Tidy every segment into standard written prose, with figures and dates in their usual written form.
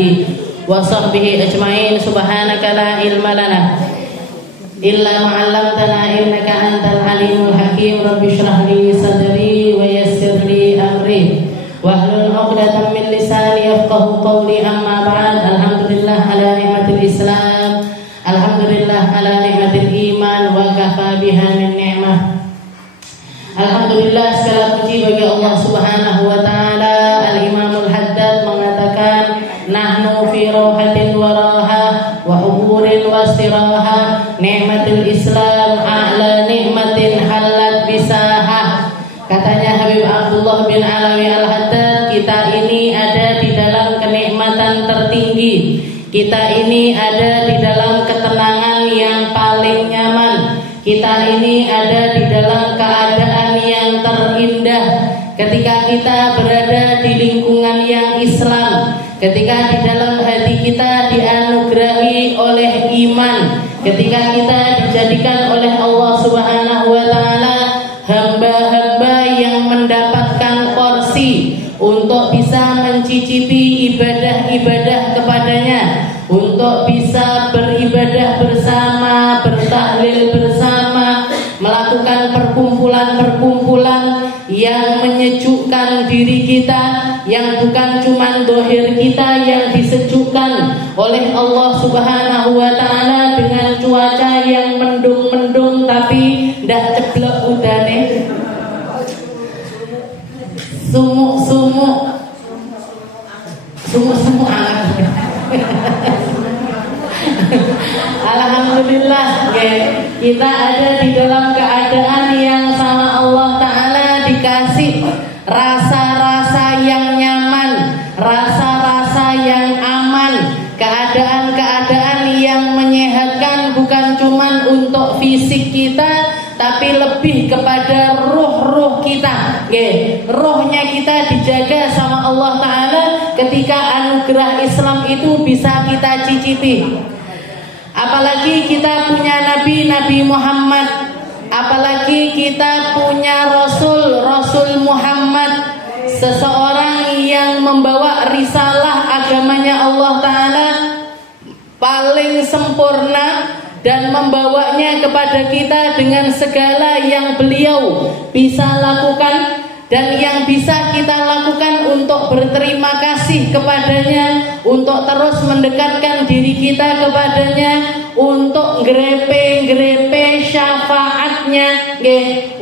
alihi wa sahbihi ajma'in. Subhanaka la ilma lana illa ma 'allamtana innaka antal alimul hakim. Rabbi shrah li sadri wa yassir li amri wahlul 'uqdatam min lisani yafqahu qawli. Amma ba'd. Alhamdulillah ala ni'matil Islam, alhamdulillah ala ni'matil iman, wa kafa biha min ni'mah. Alhamdulillah, segala puji bagi Allah Subhanahu wa taala. Al-Imamul Haddad mengatakan, nahnu fi rawhatin wa rahah wa huburin wa istirahah, ni'matul Islam a'la ni'matin halat bisahah. Katanya Habib Abdullah bin Alawi Al-Haddad, kita ini ada di dalam kenikmatan tertinggi, kita ini ada di dalam ketenangan yang paling nyaman, kita ini ada di dalam keadaan yang terindah ketika kita berada di lingkungan yang Islam, ketika di dalam hati kita dianugerahi oleh iman, ketika kita dijadikan oleh Allah Subhanahu wa taala hamba-hamba yang mendapatkan porsi untuk bisa mencicipi ibadah-ibadah kepadanya, untuk bisa beribadah bersama, bertahlil bersama, melakukan perkumpulan-perkumpulan yang menyejukkan diri kita, yang bukan cuma dohir kita yang disejukkan oleh Allah Subhanahu wa taala dengan cuaca yang mendung-mendung tapi ndak ceblok udane, sumuk-sumuk anget. Alhamdulillah, kita ada di dalam keadaan yang sama Allah Ta'ala dikasih rasa-rasa yang nyaman, rasa-rasa yang aman, keadaan-keadaan yang menyehatkan bukan cuma untuk fisik kita, tapi lebih kepada ruh-ruh kita. Rohnya kita dijaga sama Allah Ta'ala ketika anugerah Islam itu bisa kita cicipi. Apalagi kita punya Nabi Muhammad, apalagi kita punya Rasul Muhammad, seseorang yang membawa risalah agamanya Allah Ta'ala paling sempurna dan membawanya kepada kita dengan segala yang beliau bisa lakukan dan yang bisa kita lakukan untuk berterima kasih kepadanya, untuk terus mendekatkan diri kita kepadanya, untuk grepe syafaatnya,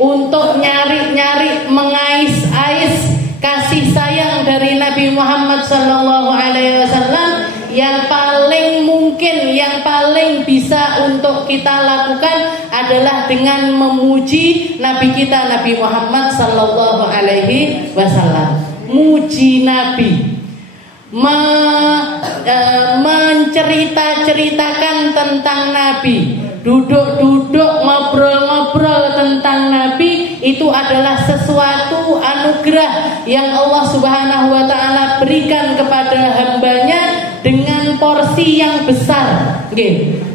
untuk nyari mengais-ais kasih sayang dari Nabi Muhammad sallallahu alaihi wasallam. Yang paling mungkin, yang paling bisa untuk kita lakukan adalah dengan memuji Nabi kita, Nabi Muhammad sallallahu alaihi wasallam. Muji Nabi, menceritakan tentang Nabi, duduk-duduk ngobrol-ngobrol tentang Nabi, itu adalah sesuatu anugerah yang Allah Subhanahu wa taala berikan kepada hambanya dengan porsi yang besar.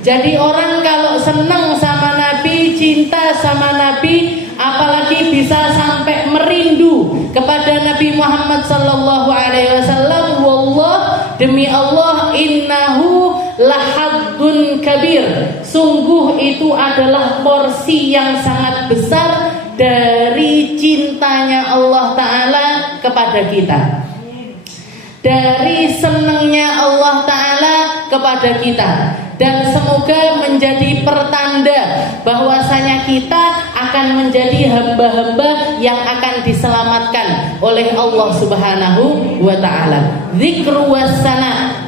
Jadi orang kalau senang sama Nabi, cinta sama Nabi, apalagi bisa sampai merindu kepada Nabi Muhammad sallallahu alaihi wasallam, wallah, demi Allah, innahu lahaddun kabir, sungguh itu adalah porsi yang sangat besar dari cintanya Allah Ta'ala kepada kita, dari senangnya Allah Ta'ala kepada kita. Dan semoga menjadi pertanda bahwasanya kita akan menjadi hamba-hamba yang akan diselamatkan oleh Allah Subhanahu wa Ta'ala. Zikru wassana,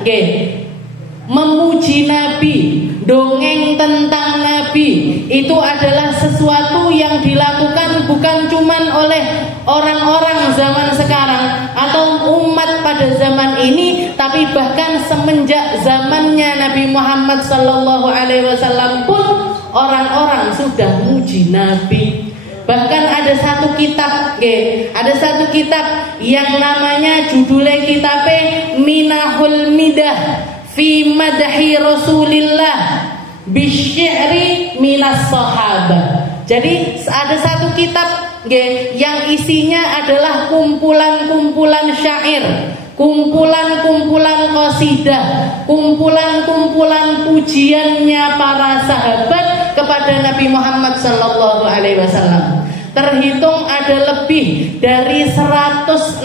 memuji Nabi, dongeng tentang Nabi, itu adalah sesuatu yang dilakukan bukan cuman oleh orang-orang zaman sekarang atau umat pada zaman ini, tapi bahkan semenjak zamannya Nabi Muhammad sallallahu alaihi wasallam pun orang-orang sudah muji Nabi. Bahkan ada satu kitab, yang namanya judulnya kitabnya Minahul Midah fi madhi Rasulillah bisy'ri minas sahabah. Jadi ada satu kitab yang isinya adalah kumpulan-kumpulan syair, kumpulan-kumpulan qasidah, kumpulan-kumpulan pujiannya para sahabat kepada Nabi Muhammad sallallahu alaihi wasallam. Terhitung ada lebih dari 160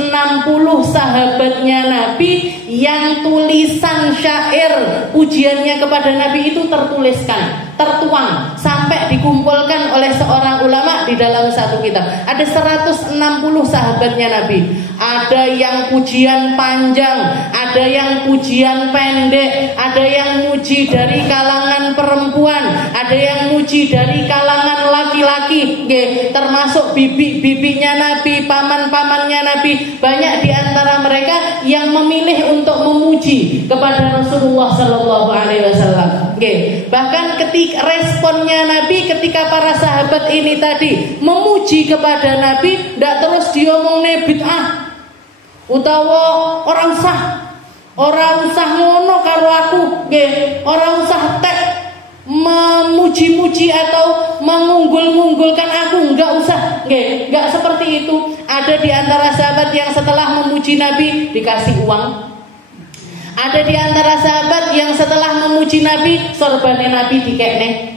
sahabatnya Nabi yang tulisan syair pujiannya kepada Nabi itu tertuliskan, tertuang sampai dikumpulkan oleh seorang ulama di dalam satu kitab. Ada 160 sahabatnya Nabi. Ada yang pujian panjang, ada yang pujian pendek, ada yang muji dari kalangan perempuan, ada yang muji dari kalangan laki-laki, termasuk bibi-bibinya Nabi, paman-pamannya Nabi. Banyak di antara mereka yang memilih untuk memuji kepada Rasulullah Sallallahu Alaihi Wasallam. Bahkan ketika responnya Nabi ketika para sahabat ini tadi memuji kepada Nabi, tidak terus diomongne bid'ah utawa orang usah ngono karo aku, orang usah tek memuji-muji atau mengunggul-unggulkan aku, enggak usah, enggak seperti itu. Ada di antara sahabat yang setelah memuji Nabi dikasih uang. Ada di antara sahabat yang setelah memuji Nabi sorbannya Nabi dikekne.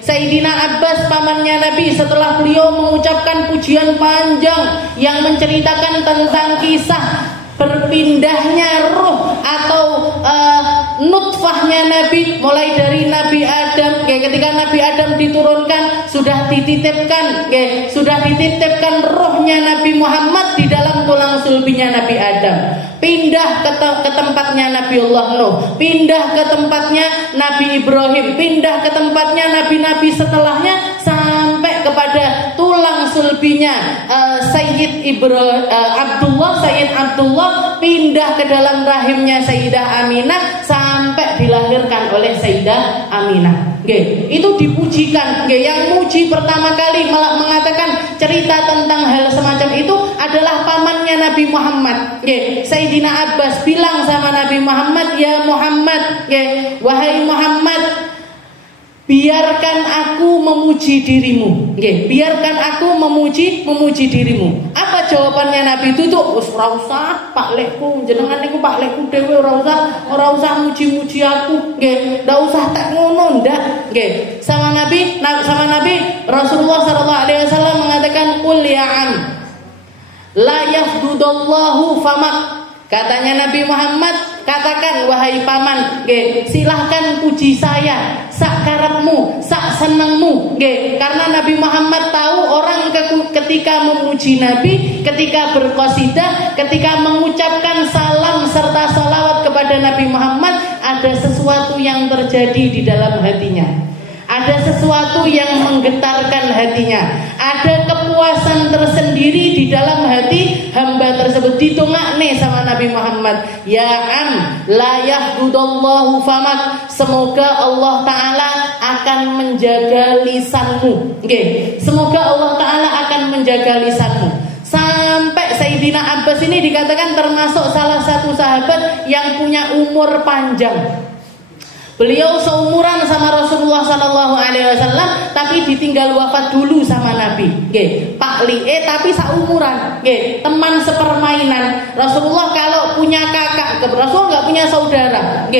Sayyidina Abbas pamannya Nabi setelah beliau mengucapkan pujian panjang yang menceritakan tentang kisah berpindahnya ruh atau nutfahnya Nabi mulai dari Nabi Adam, ketika Nabi Adam diturunkan sudah dititipkan ruhnya Nabi Muhammad di dalam tulang sulbinya Nabi Adam, pindah ke tempatnya Nabi Allah Nuh, pindah ke tempatnya Nabi Ibrahim, pindah ke tempatnya nabi-nabi setelahnya sampai kepada tulang sulbinya Sayyid Abdullah pindah ke dalam rahimnya Sayyidah Aminah sampai dilahirkan oleh Sayyidah Aminah. Itu dipujikan. Yang muji pertama kali mengatakan cerita tentang hal semacam itu adalah pamannya Nabi Muhammad. Sayyidina Abbas bilang sama Nabi Muhammad, ya Muhammad, wahai Muhammad, biarkan aku memuji dirimu. Biarkan aku memuji dirimu. Apa jawabannya Nabi itu tuh? Ora usah Pak Lekku, jenengan niku Pak Lekku dhewe, ora usah muji-muji aku. Ndak usah tak ngono ndak. Sama Nabi Rasulullah sallallahu alaihi wasallam mengatakan qul ya'an la yafdudallahu famak. Katanya Nabi Muhammad, katakan wahai paman, silahkan puji saya sak karepmu, sak senengmu, karena Nabi Muhammad tahu orang ketika memuji Nabi, ketika berqasidah, ketika mengucapkan salam serta salawat kepada Nabi Muhammad, ada sesuatu yang terjadi di dalam hatinya. Ada sesuatu yang menggetarkan hatinya. Ada kepuasan tersendiri di dalam hati hamba tersebut. Ditungakne sama Nabi Muhammad, ya am la yahdudallahu famak. Semoga Allah Ta'ala akan menjaga lisanmu. Semoga Allah Ta'ala akan menjaga lisanmu. Sampai Sayyidina Abbas ini dikatakan termasuk salah satu sahabat yang punya umur panjang. Beliau seumuran sama Rasulullah Sallallahu Alaihi Wasallam, tapi ditinggal wafat dulu sama Nabi. Pak Lie tapi seumuran, teman sepermainan. Rasulullah kalau punya kakak, Rasulullah nggak punya saudara,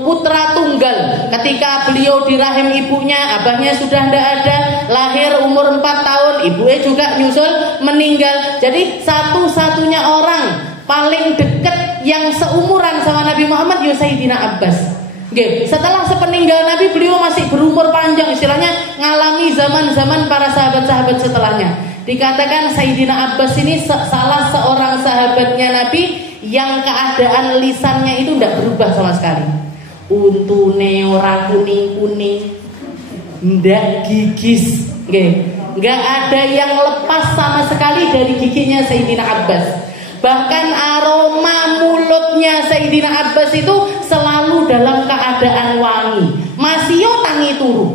putra tunggal. Ketika beliau di rahim ibunya, abahnya sudah tidak ada, lahir umur 4 tahun, ibunya juga nyusul meninggal. Jadi satu-satunya orang paling dekat yang seumuran sama Nabi Muhammad ya Sayyidina Abbas. Setelah sepeninggal Nabi, beliau masih berumur panjang, istilahnya ngalami zaman-zaman para sahabat-sahabat setelahnya. Dikatakan Sayyidina Abbas ini salah seorang sahabatnya Nabi yang keadaan lisannya itu tidak berubah sama sekali. Untune ora kuning-kuning, ndak gigis, nggak ada yang lepas sama sekali dari giginya Sayyidina Abbas. Bahkan aroma mulutnya Sayyidina Abbas itu selalu dalam keadaan wangi. Masih yo tangi turu.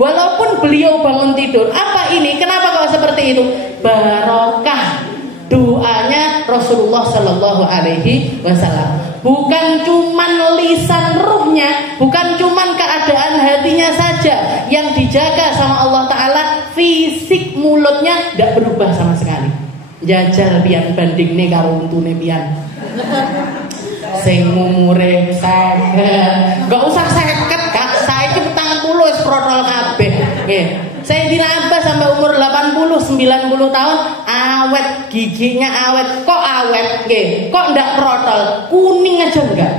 Walaupun beliau bangun tidur. Apa ini? Kenapa kok seperti itu? Barokah doanya Rasulullah Sallallahu Alaihi Wasallam. Bukan cuman lisan ruhnya, bukan cuman keadaan hatinya saja yang dijaga sama Allah Ta'ala, fisik mulutnya tidak berubah sama sekali. Jajal pian bandingne karo untune pian. Sing umure 50. Enggak usah 50, Kak. Saiki 40 wis protol kabeh. Nggih. Sayyidina Abbas sampai umur 80 90 tahun awet, giginya awet. Kok awet? Nggih. Kok ndak protol? Kuning aja enggak.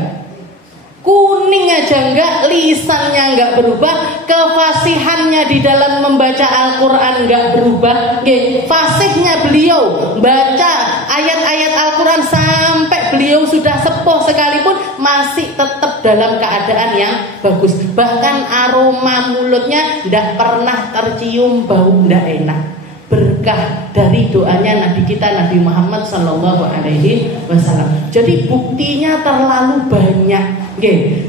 Kuning aja enggak, lisannya enggak berubah, kefasihannya di dalam membaca Al-Quran enggak berubah. Fasihnya beliau baca ayat-ayat Al-Quran sampai beliau sudah sepuh sekalipun masih tetap dalam keadaan yang bagus. Bahkan aroma mulutnya enggak pernah tercium bau enggak enak. Berkah dari doanya Nabi kita Nabi Muhammad Sallallahu Alaihi Wasallam. Jadi buktinya terlalu banyak.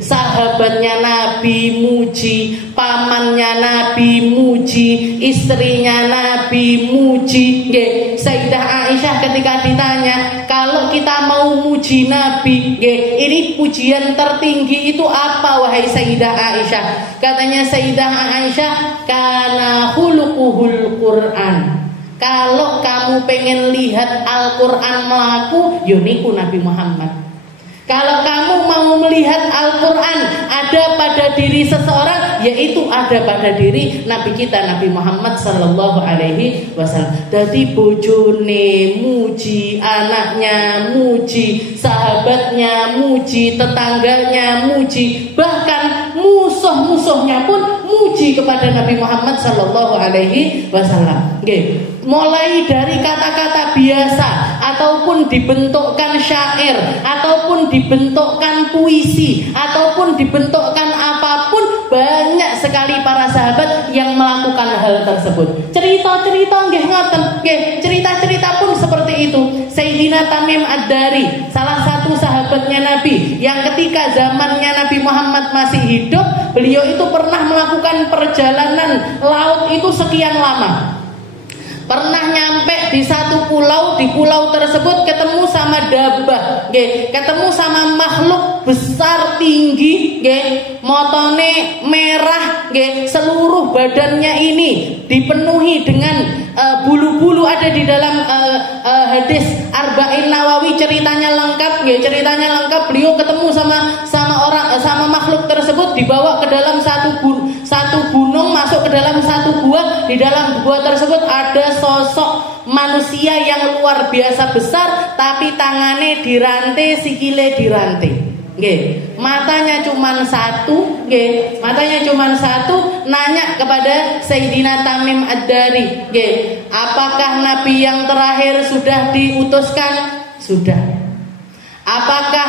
Sahabatnya Nabi muji, pamannya Nabi muji, istrinya Nabi muji. Sayyidah Aisyah ketika ditanya, kalau kita mau muji Nabi, ini pujian tertinggi itu apa wahai Sayyidah Aisyah? Katanya Sayyidah Aisyah, kana khuluquhul Quran. Kalau kamu pengen lihat Al-Quran melaku, yoniku Nabi Muhammad. Kalau kamu mau melihat Al-Quran ada pada diri seseorang, yaitu ada pada diri Nabi kita Nabi Muhammad Sallallahu Alaihi Wasallam. Jadi bojone muji, anaknya muji, sahabatnya muji, tetangganya muji, bahkan musuh-musuhnya pun muji kepada Nabi Muhammad Sallallahu Alaihi Wasallam. Mulai dari kata-kata biasa ataupun dibentukkan syair ataupun dibentukkan puisi ataupun dibentukkan apapun, banyak sekali para sahabat yang melakukan hal tersebut. Cerita-cerita nggih ngoten, nggih, cerita-cerita pun seperti itu. Sayyidina Tamim Ad-Dari, salah satu sahabatnya Nabi yang ketika zamannya Nabi Muhammad masih hidup, beliau itu pernah melakukan perjalanan laut itu sekian lama. Pernah nyampe di satu pulau, di pulau tersebut ketemu sama dabah, ketemu sama makhluk besar tinggi, motone merah, seluruh badannya ini dipenuhi dengan bulu-bulu. Ada di dalam hadis Arba'in Nawawi ceritanya lengkap, ceritanya lengkap. Beliau ketemu sama makhluk tersebut, dibawa ke dalam satu gunung, masuk ke dalam satu gua. Di dalam gua tersebut ada sosok manusia yang luar biasa besar, tapi tangannya dirantai, sikile dirantai. Matanya cuma satu, nanya kepada Sayyidina Tamim Ad-Dari, apakah Nabi yang terakhir sudah diutuskan? Sudah. Apakah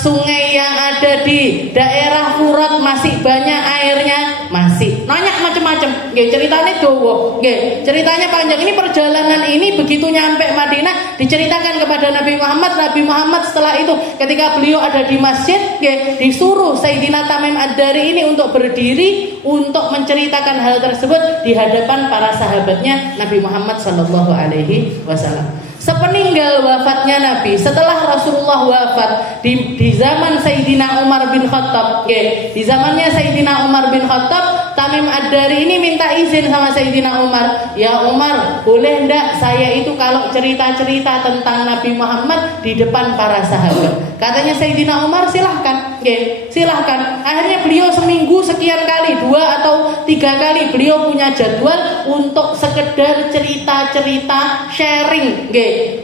sungai yang ada di daerah Furat masih banyak airnya? Masih. Nanya macam-macam. Ceritanya dowo. Ceritanya panjang. Ini perjalanan ini begitu nyampe Madinah diceritakan kepada Nabi Muhammad. Nabi Muhammad setelah itu ketika beliau ada di masjid, disuruh Sayyidina Tamim Ad-Dari ini untuk berdiri untuk menceritakan hal tersebut di hadapan para sahabatnya Nabi Muhammad Sallallahu Alaihi Wasallam. Sepeninggal wafatnya Nabi, setelah Rasulullah wafat di zaman Sayyidina Umar bin Khattab, di zamannya Sayyidina Umar bin Khattab, Tamim Ad-Dari ini minta izin sama Sayyidina Umar, ya Umar, boleh ndak saya itu kalau cerita-cerita tentang Nabi Muhammad di depan para sahabat? Katanya Sayyidina Umar, silahkan, silahkan. Akhirnya beliau seminggu sekian kali, 2 atau 3 kali beliau punya jadwal untuk sekedar cerita-cerita sharing,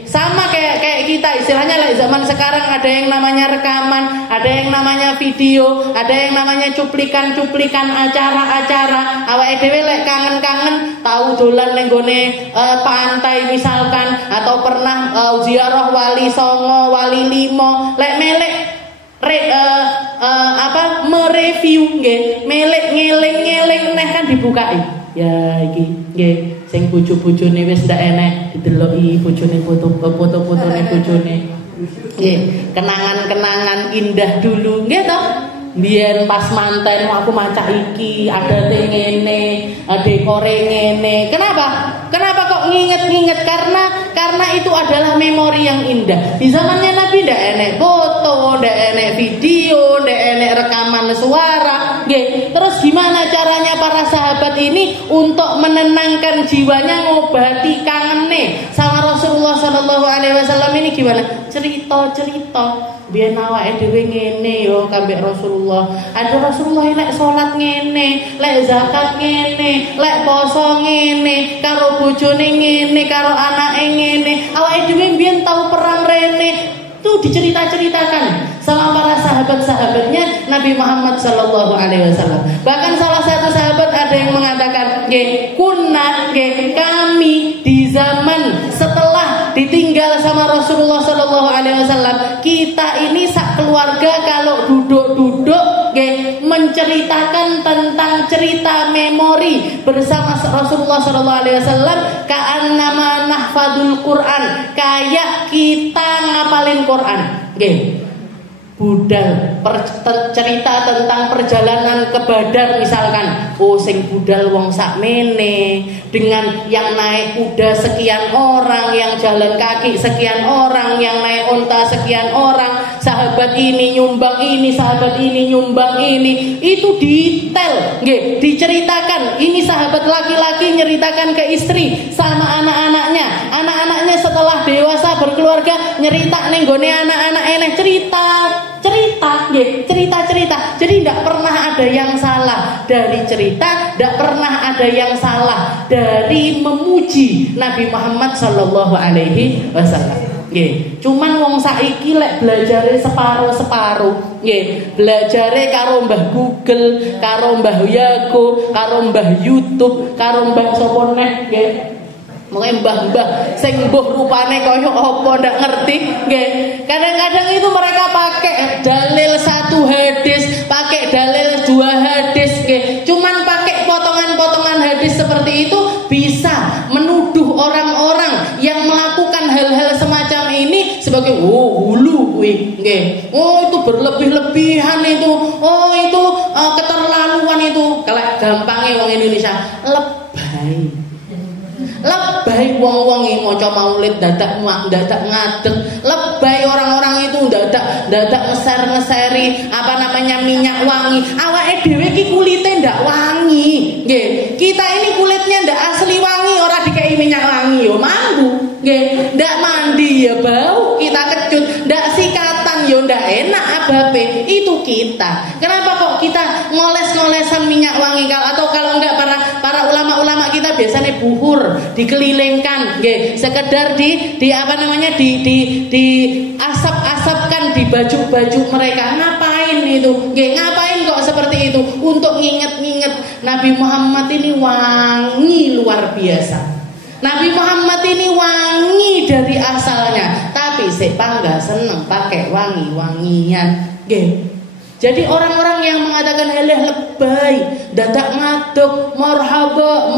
sama kayak kita istilahnya like zaman sekarang ada yang namanya rekaman, ada yang namanya video, ada yang namanya cuplikan-cuplikan acara-acara. Awake dhewe lek kangen-kangen tahu dolan ning gone pantai misalkan, atau pernah ziarah Wali Songo, Wali Limo, lek melek mereview melek ngeleng-ngeleng neh kan dibukai. Ya iki sing bojo-bojone wis ndak enek dideloki bojone foto-fotone bojone. Kenangan-kenangan indah dulu nggih toh. Biyen pas manten aku macah iki, ada ngene, dekore ngene. Kenapa kok nginget-nginget? Karena itu adalah memori yang indah. Di zamannya Nabi ndak enek foto, ndak enek video, ndak enek rekaman suara. Terus gimana caranya para sahabat ini untuk menenangkan jiwanya, ngobati kangen ngene sama Rasulullah sallallahu alaihi wasallam ini gimana? Cerita-cerita. Biyen awake dhewe ngene yo kambek Rasulullah. Ada Rasulullah lek salat ngene, lek zakat ngene, lek poso ngene, karo bojone ngene, karo anake ngene. Awake dhewe biyen tau perang rene. Itu dicerita-ceritakan sama para sahabat-sahabatnya Nabi Muhammad sallallahu alaihi wasallam. Bahkan salah satu sahabat ada yang mengatakan, kunna kami di zaman setelah ditinggal sama Rasulullah sallallahu alaihi wasallam, kita ini sak keluarga kalau duduk-duduk menceritakan tentang cerita memori bersama Rasulullah sallallahu alaihi wasallam, ka'annama nahfadul Quran, kayak kita ngapalin Quran. Budal cerita tentang perjalanan ke Badar misalkan. Oh sing budal wong sakmene, dengan yang naik kuda sekian orang, yang jalan kaki sekian orang, yang naik unta sekian orang, sahabat ini nyumbang ini, sahabat ini nyumbang ini. Itu detail, diceritakan. Ini sahabat laki-laki nyeritakan ke istri sama anak-anaknya. Anak-anaknya setelah dewasa berkeluarga nyerita ning gone anak-anak eneh cerita. Jadi tidak pernah ada yang salah dari cerita, tidak pernah ada yang salah dari memuji Nabi Muhammad sallallahu alaihi wasallam. Cuman wong saiki lek belajare separo-separo. Belajare karo Mbah Google, karo Mbah Yago, karo Mbah YouTube, karo Mbah sapa neh Mungkin mbah-mbah sing mbuh rupane kaya apa ndak ngerti nggih. Kadang-kadang itu mereka pakai dalil satu hadis, pakai dalil dua hadis nggih. Cuman pakai potongan-potongan hadis seperti itu bisa menuduh orang-orang yang melakukan hal-hal semacam ini sebagai hulu kuwi nggih. Oh itu berlebih-lebihan itu. Oh itu keterlaluan itu. Kalau gampangnya wong Indonesia lebay. Lebay wong-wong iki maca maulid dadak ngadeg. Lebay orang-orang itu dadak ngeser-ngeseri minyak wangi. Awake dhewe iki kulite ndak wangi. Nggih. Kita ini kulitnya ndak asli wangi, ora dikai minyak wangi yo mambu. Nggih. Ndak mandi ya bau, kita kecut. Ndak sikatan yo ndak enak ababe. Itu kita. Kenapa kok kita ngoles-ngolesan minyak wangi atau kalau enggak para ulama-ulama kita biasanya buhur, dikelilingkan, nggih, sekedar di asap-asapkan di baju-baju mereka. Ngapain itu? Nggih, ngapain kok seperti itu? Untuk nginget-nginget Nabi Muhammad ini wangi luar biasa. Nabi Muhammad ini wangi dari asalnya, tapi sepangga seneng pakai wangi-wangian, nggih. Jadi orang-orang yang mengatakan lebay, dadak ngaduk, marhaba,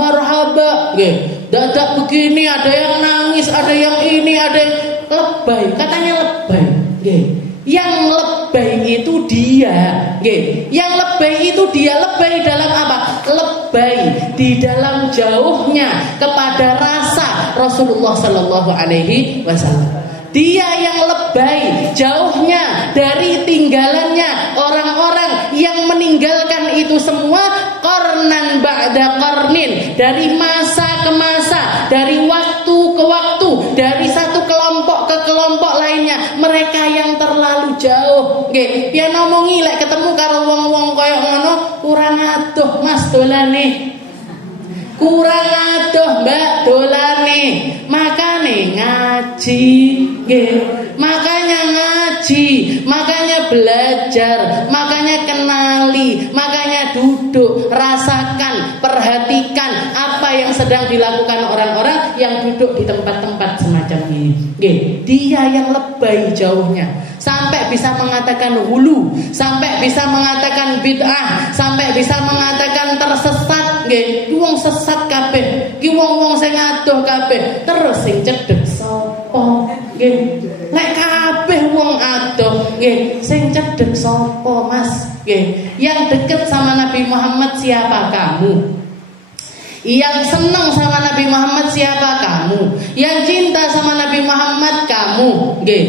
nggih. Dadak begini, ada yang nangis, ada yang ini, ada yang lebay. Katanya lebay, nggih. Yang lebay itu dia, nggih. Yang lebay itu dia, lebay dalam apa? Lebay di dalam jauhnya kepada rasa Rasulullah sallallahu alaihi wasallam. Dia yang lebay jauhnya dari tinggalannya orang-orang yang meninggalkan itu semua, qarnan ba'da qarnin, dari masa ke masa, dari waktu ke waktu, dari satu kelompok ke kelompok lainnya. Mereka yang terlalu jauh, nggih. Pian ngomongi lek ketemu karo wong-wong kaya ngono, kurang adoh Mas dolane. Kurang adoh Mbak dolane. Makane ngaji, nggih. Makanya ngaji, makanya belajar, makanya kenali, makanya duduk, rasakan, perhatikan apa yang sedang dilakukan orang-orang yang duduk di tempat-tempat semacam ini. Nggih, dia yang lebay jauhnya, sampai bisa mengatakan hulu, sampai bisa mengatakan bid'ah, sampai bisa mengatakan tersesat, nggih. Wong sesat kabeh, ki wong-wong sing adoh kabeh, terus sing cedhek sapa? Nggih. Lek kabeh wong adoh, nggih, sing cedhek sapa, Mas? Nggih. Yang dekat sama Nabi Muhammad siapa kamu? Yang senang sama Nabi Muhammad siapa kamu? Yang cinta sama Nabi Muhammad kamu, nggih.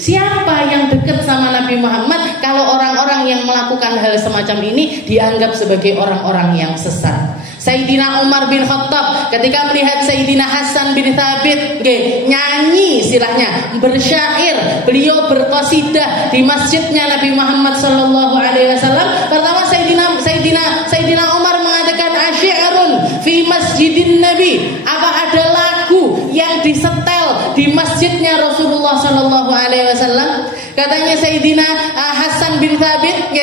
Siapa yang dekat sama Nabi Muhammad? Kalau orang-orang yang melakukan hal semacam ini dianggap sebagai orang-orang yang sesat. Sayyidina Umar bin Khattab ketika melihat Sayyidina Hasan bin Thabit nyanyi istilahnya, bersyair, beliau berqasidah di masjidnya Nabi Muhammad sallallahu alaihi wasallam. Pertama Sayyidina Umar mengatakan asyi'run fi masjidin Nabi. Apa ada lagu yang disetel di masjidnya Rasulullah sallallahu alaihi wasallam? Katanya Sayyidina Hasan bin Thabit,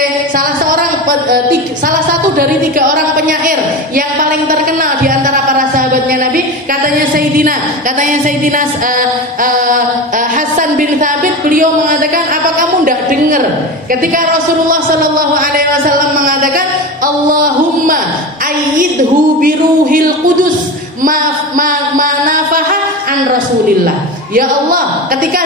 salah satu dari 3 orang penyair yang paling terkenal di antara para sahabatnya Nabi. Katanya Sayyidina Hasan bin Thabit, beliau mengatakan, apa kamu tidak dengar ketika Rasulullah sallallahu alaihi wasallam mengatakan Allahumma ayyidhu biruhil qudus ma nafaha an Rasulillah. Ya Allah, ketika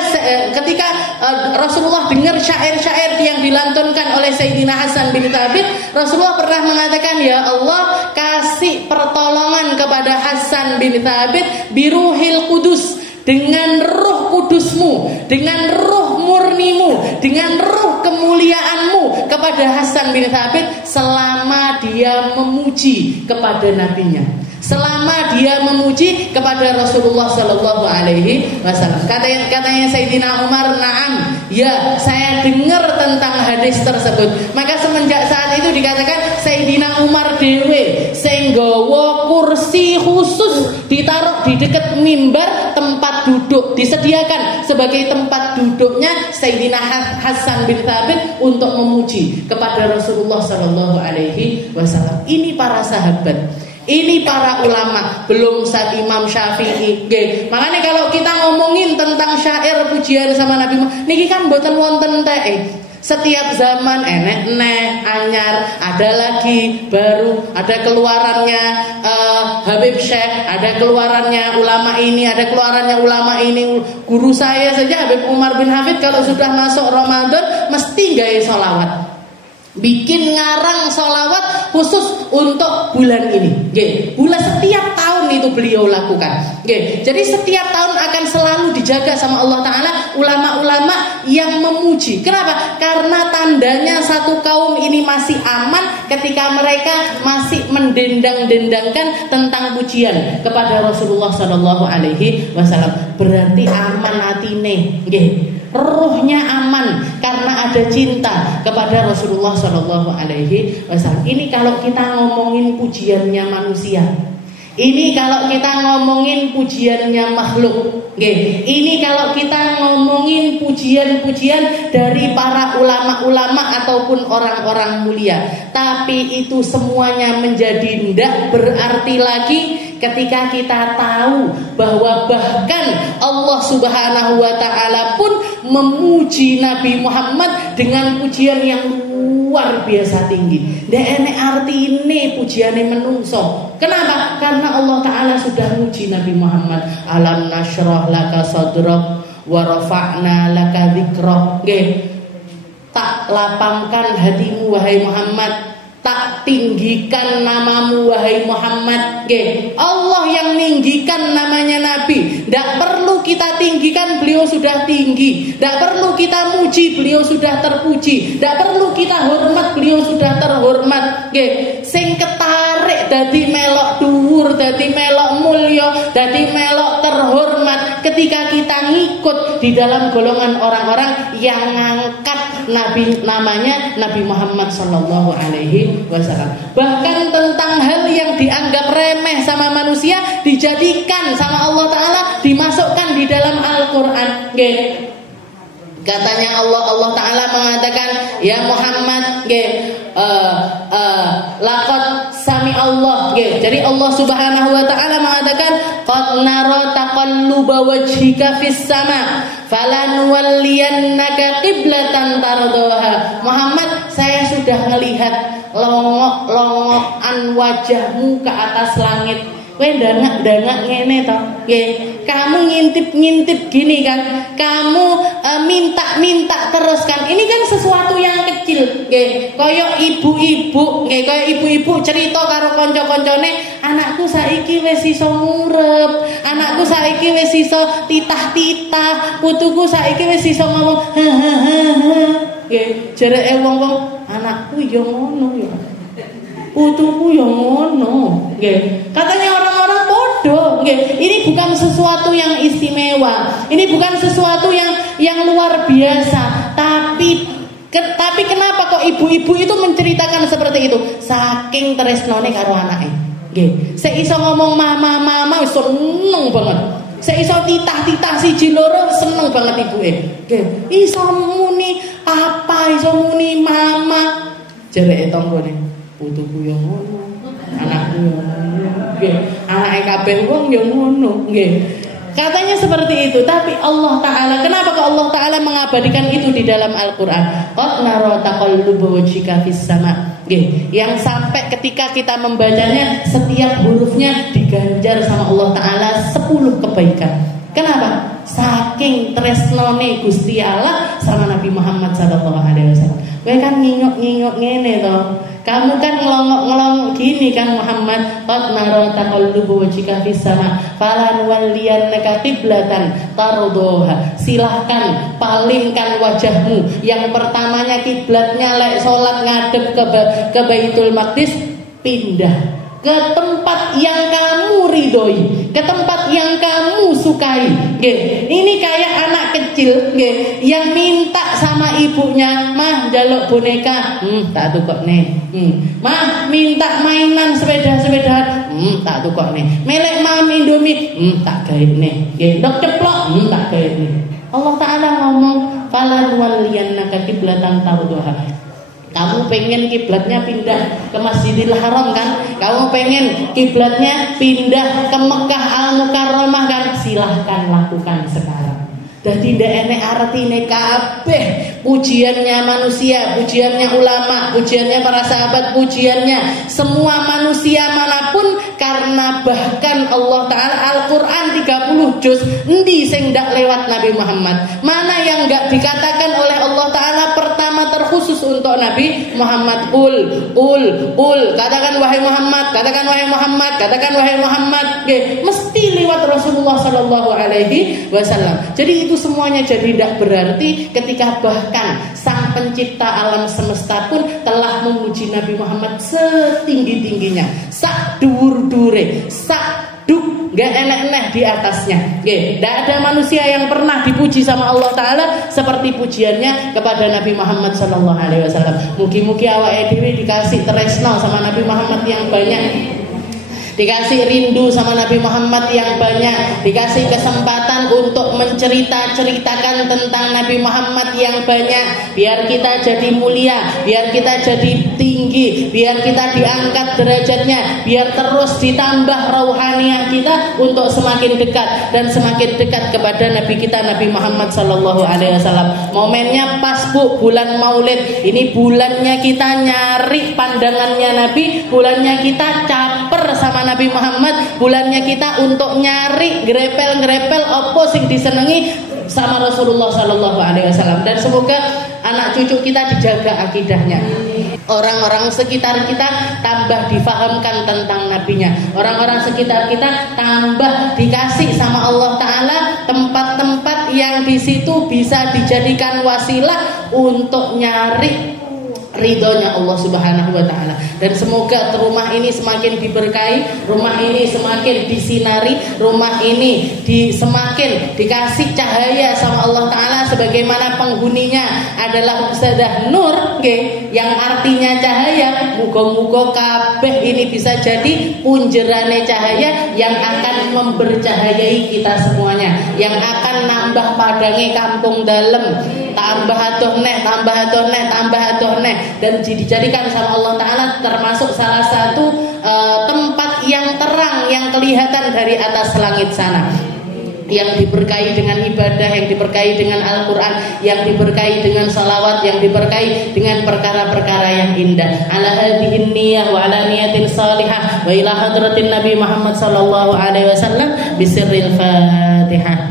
Rasulullah dengar syair-syair yang dilantunkan oleh Sayyidina Hasan bin Thabit, Rasulullah pernah mengatakan, ya Allah, kasih pertolongan kepada Hasan bin Thabit biruhil kudus, dengan ruh kudusmu, dengan ruh murnimu, dengan ruh kemuliaanmu kepada Hasan bin Thabit selama dia memuji kepada nabinya, selama dia memuji kepada Rasulullah sallallahu alaihi wasallam. Katanya Sayyidina Umar, "Na'am, ya, saya dengar tentang hadis tersebut." Maka semenjak saat itu dikatakan Sayyidina Umar dewe sing nggawa kursi khusus ditaruh di dekat mimbar, tempat duduk disediakan sebagai tempat duduknya Sayyidina Hasan bin Thabit untuk memuji kepada Rasulullah sallallahu alaihi wasallam. Ini para sahabat, ini para ulama, belum saat Imam Syafi'i. Makanya kalau kita ngomongin tentang syair pujian sama Nabi Muhammad, niki kan mboten wonten teh. Setiap zaman enek anyar, ada lagi baru, ada keluarannya Habib Syekh, ada keluarannya ulama ini, ada keluarannya ulama ini. Guru saya saja Habib Umar bin Hafid kalau sudah masuk Ramadan mesti gaya sholawat, bikin ngarang sholawat khusus untuk bulan ini. Bulan setiap tahun itu beliau lakukan. Jadi setiap tahun akan selalu dijaga sama Allah Ta'ala ulama-ulama yang memuji. Kenapa? Karena tandanya satu kaum ini masih aman ketika mereka masih mendendang-dendangkan tentang pujian kepada Rasulullah Sallallahu Alaihi Wasallam. Berarti aman hatine, ruhnya aman karena ada cinta kepada Rasulullah Sallallahu Alaihi Wasallam. Ini kalau kita ngomongin pujiannya manusia. Ini kalau kita ngomongin pujiannya makhluk. Ini kalau kita ngomongin pujian-pujian dari para ulama-ulama ataupun orang-orang mulia. Tapi itu semuanya menjadi tidak berarti lagi ketika kita tahu bahwa bahkan Allah Subhanahu wa Ta'ala pun memuji Nabi Muhammad dengan pujian yang luar biasa tinggi. Dek enek artine pujiane menungso. Kenapa? Karena Allah Ta'ala sudah muji Nabi Muhammad. Alam nashrah laka sadrak wa rafa'na laka dzikrak. Tak lapangkan hatimu wahai Muhammad, tak tinggikan namamu wahai Muhammad. Allah yang tinggikan namanya Nabi. Tidak perlu kita tinggikan, beliau sudah tinggi. Tidak perlu kita muji, beliau sudah terpuji. Tidak perlu kita hormat, beliau sudah terhormat. Sing ketarik dadi melok dhuwur, dadi melok mulya, dadi melok terhormat ketika kita ngikut di dalam golongan orang-orang yang ngangkat namanya Nabi Muhammad sallallahu alaihi wasallam. Bahkan tentang hal yang dianggap remeh sama manusia dijadikan sama Allah Ta'ala, dimasukkan di dalam Al-Quran. Katanya Allah Ta'ala mengatakan, ya Muhammad, laqad sami Allah. Jadi Allah Subhanahu wa Ta'ala mengatakan, qad nara taqalluba wajhika fis sama falanuwalliyannaka qiblatan tardaha. Muhammad, saya sudah melihat longok-longokan wajahmu ke atas langit. Kowe dangak-dangak ngene to. Kamu ngintip-ngintip gini kan. Kamu minta-minta terus kan. Ini kan sesuatu yang kecil. Kaya ibu-ibu, kaya ibu-ibu cerita karo kanca-kancane, anakku saiki wis iso murep, anakku saiki wis iso titah-titah, putuku saiki wis iso ngomong jareke wong-wong, anakku ya ngono ya. putuku yo ngono, nggih. Katanya orang-orang bodoh, nggih. Ini bukan sesuatu yang istimewa. Ini bukan sesuatu yang luar biasa, tapi kenapa kok ibu-ibu itu menceritakan seperti itu? Saking tresnone karo anake. Nggih. Sik iso ngomong mama wis seneng banget. Sik iso titah-titah siji loro seneng banget ibuke. Nggih. Iso muni apa, iso muni mama. Jereke tanggane. Putuku yo ngono. Anakku yo ngono. Nggih. Anake kabeh wong yo ngono. Nggih. Katanya seperti itu, tapi Allah Ta'ala, kenapa kok Allah Ta'ala mengabadikan itu di dalam Al-Quran? Qad nara taqalluba wajhika fis sama'. Yang sampai ketika kita membacanya, setiap hurufnya diganjar sama Allah Ta'ala 10 kebaikan. Kenapa? Saking tresnone Gusti Allah sama Nabi Muhammad SAW. Kowe kan ngingok ngene to. Kamu kan ngelongok gini kan Muhammad. Qad nara taqalluba wajhika fis sama' falan walliyannaka qiblatan tardoha. Silahkan palingkan wajahmu. Yang pertamanya kiblatnya lek salat ngadep ke Baitul Maqdis, pindah ke tempat yang kamu ridhoi, ke tempat yang kamu sukai. Nggih, ini kayak anak kecil nggih yang minta sama ibunya, "Mah, njaluk boneka." Tak tukokne. "Mah, minta mainan sepeda-sepedaan." Tak tukokne. "Melek mam Indomie." Tak gaene. Nggih, ndok ceplok, tak gaene. Allah Ta'ala ngomong, "Falan walliyannaka qiblatan tardoha." Kamu pengen kiblatnya pindah ke Masjidil Haram kan? Kamu pengen kiblatnya pindah ke Mekah Al-Mukarramah kan? Silahkan lakukan sekarang. Jadi ndak enek artine kabeh pujiannya manusia, pujiannya ulama, pujiannya para sahabat, pujiannya semua manusia manapun, karena bahkan Allah Ta'ala Al-Quran 30 juz endi sing ndak lewat Nabi Muhammad. Mana yang nggak dikatakan oleh Allah Ta'ala pertama terkhusus untuk Nabi Muhammad. Katakan wahai Muhammad, katakan wahai Muhammad, katakan wahai Muhammad. Mesti lewat Rasulullah Sallallahu Alaihi Wasallam. Jadi itu semuanya jadi tidak berarti ketika bahkan sang pencipta alam semesta pun telah memuji Nabi Muhammad setinggi-tingginya, sak dhuwur-dhuwure, sak duk gak enak-enak di atasnya. Tidak ada manusia yang pernah dipuji sama Allah Ta'ala seperti pujiannya kepada Nabi Muhammad Sallallahu Alaihi Wasallam. Mugi-mugi awake dhewe dikasih tresno sama Nabi Muhammad yang banyak, dikasih rindu sama Nabi Muhammad yang banyak, dikasih kesempatan untuk menceritakan tentang Nabi Muhammad yang banyak, biar kita jadi mulia, biar kita jadi tinggi, biar kita diangkat derajatnya, biar terus ditambah rauhaniyah kita untuk semakin dekat dan semakin dekat kepada Nabi kita Nabi Muhammad Sallallahu Alaihi Wasallam. Momennya pas Bu, bulan Maulid ini, bulannya kita nyari pandangannya Nabi, bulannya kita caper sama Nabi Muhammad, bulannya kita untuk nyari grepel-grepel opo sing disenengi sama Rasulullah Sallallahu Alaihi Wasallam. Dan semoga anak cucu kita dijaga akidahnya, orang-orang sekitar kita tambah difahamkan tentang nabinya, orang-orang sekitar kita tambah dikasih sama Allah Ta'ala tempat-tempat yang di situ bisa dijadikan wasilah untuk nyari ridhonya Allah Subhanahu wa Ta'ala. Dan semoga rumah ini semakin diberkahi, rumah ini semakin disinari, rumah ini semakin dikasih cahaya sama Allah Ta'ala, sebagaimana penghuninya adalah Ustadzah Nur, yang artinya cahaya. Muga-muga kabeh ini bisa jadi punjerane cahaya yang akan membercahayai kita semuanya, yang akan nambah padange kampung dalem, tambah atuh neh, tambah atuh neh, tambah atuh neh, dan dijadikan sama Allah Ta'ala termasuk salah satu tempat yang terang yang kelihatan dari atas langit sana, yang diberkahi dengan ibadah, yang diberkahi dengan Al-Quran, yang diberkahi dengan salawat, yang diberkahi dengan perkara-perkara yang indah. Ala hadhihi niyyah wa ala niyatin salihah wa ila hadratin Nabi Muhammad sallallahu alaihi wasallam bisirril Fatihah.